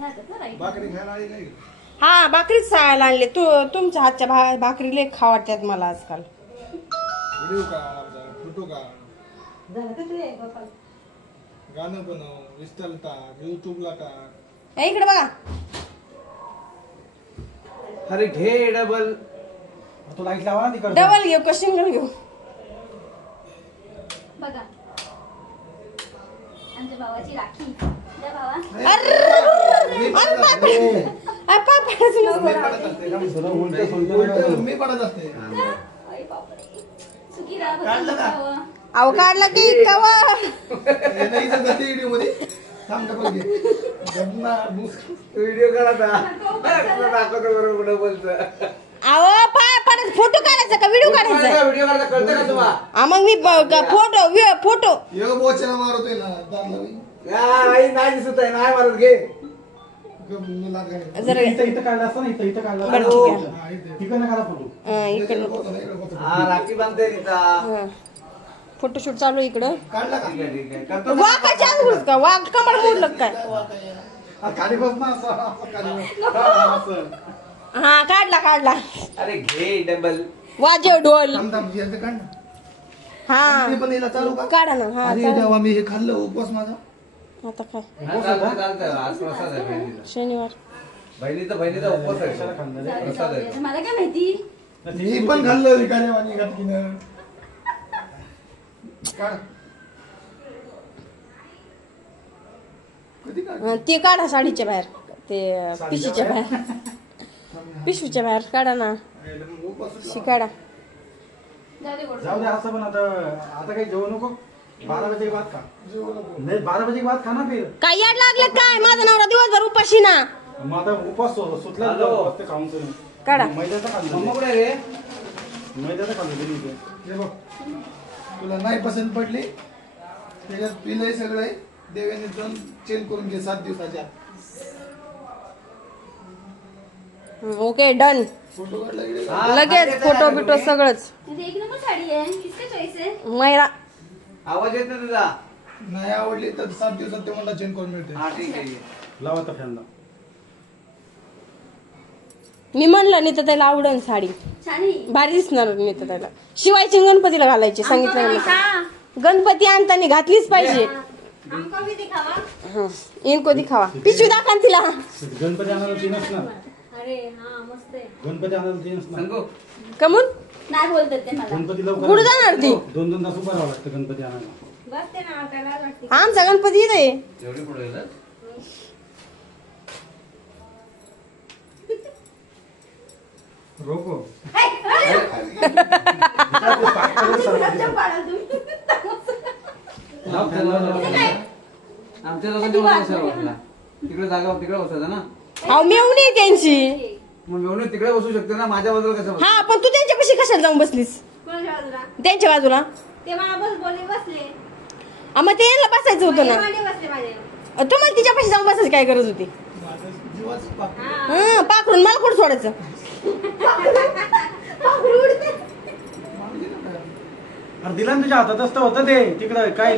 भाकरी खायला आली नाही? हा भाकरीच सायला आणले. तुमच्या हातच्या भाकरी लय खाव वाटतात मला आजकाल. व्हिडिओ काढ, फोटो काढ, गाणं बनव, इंस्टाला टाक, युट्यूबला टाक. इकडे बघा. अरे घे डबल. तो लाईट लावा ना तिकडे. डबल घेऊ का सिंगल घेऊ? बघा आमच्या भावाची राखी. द्या भावा. मी पडत असते. सुखी राहा. अहो काढला की कवा व्हिडिओ काढा बरोबर. अहो पाय पडत फोटो काढायचा का व्हिडिओ काढायचा? व्हिडिओ काढा कळतं का तुम्हाला? मग मी फोटो बोचना मारतोय ना. नाही दिसत आहे. नाही मारत घे. जरा इथं काढला असता ना. इथं काढला. बरं ठीक आहे. तिकडनं काढा फोटो. इकडं राखी बांधते तिथं. फोटोशूट चालू इकडं. काढला का? ठीक आहे. वाघाच्या अंघोळ का? वाघ कमळ मोडलं काय? खाली बस ना. असं हा काढला. अरे घे डबल. वाजव ढोल. हा पण याला चालू का? काढा ना. हा जेव्हा मी हे खाल्लं उपवास माझा. आता काय आज प्रसाद आहे बहिणीचा. शनिवार बहिणीचा उपवास आहे. प्रसाद आहे. मला काय माहिती. मी पण खाल्लं रिकाण्या वाणी घातकीनं. कधी काढ? ते काढा साडीच्या बाहेर. ते पिशवीच्या बाहेर काढा ना. काढा. जाऊ दे असं. पण आता काही जेवू नको. 12 बजे के बाद खा. नाही 12 बजे के बाद खा ना. फिर काय याड लागलं काय? माझा नवरा दिवसभर उपाशी ना. मग आता उपास सुटला खाऊन. काढा. मैद्याचा खाल्लं रे. मैद्याचा खाल्लं. तुला नाही पसंत पडली त्याच्यात पिलंय सगळं. देवाने जाऊन चेंज करून घे 7 दिवसाच्या. Okay done. फोटो काढला लगेच फोटो बिटो सगळंच. एक नंबर साडी आहे. किसका चॉईस आहे? मैरा आवाज येत नाही तुझा. नाही आवडली तर 7 दिवसात ते मला चेंज करून मिळते. हा ठीक आहे. लावा तर फॅनला. मी म्हणलं नाही तर त्याला आवडन साडी. छान आहे. भारी दिसणार नाही तर त्याला. शिवायची गणपतीला घालायची सांगितलं मला. गणपती आणताना घातलीच पाहिजे. हमको भी दिखावा. इनको दिखावा. पिशवी दाखवा ना तिला. गणपती आणायला 3च ना. अरे हा मस्त आहे. गणपती आणायला 3च ना. सांगू कमून नाही बोलतात ते मला. गणपती लवकर कुठं जाणार ती? 2-2 तास उभं राहावं लागतं गणपती आणायला. बस ते ना त्याला वाटते. आमचा गणपती इथे आहे. एवढी पुढे गेलं. रोको. आमच्या लोकांच्या वाटला तिकडे जागा तिकडे बसायचा ना. अहो मेवणी आहे त्यांची. मग मेवणे तिकडे बसू शकते ना. माझ्या बाजूला कसं बस? हा पण तू त्यांच्यापाशी कशाला जाऊन बसलीस? कोणाच्या बाजूला? त्यांच्या बाजूला. ते मला बस बोलले बसले. मग ते यायला बसायचं होतं ना. मांडी बसले माझ्या. तुम्हाला तिच्यापाशी जाऊन बसायची काय गरज होती? पाखरून मला कुठं सोडायचं? दिला तुझ्या हातात असतं होतं ते तिकडं काय.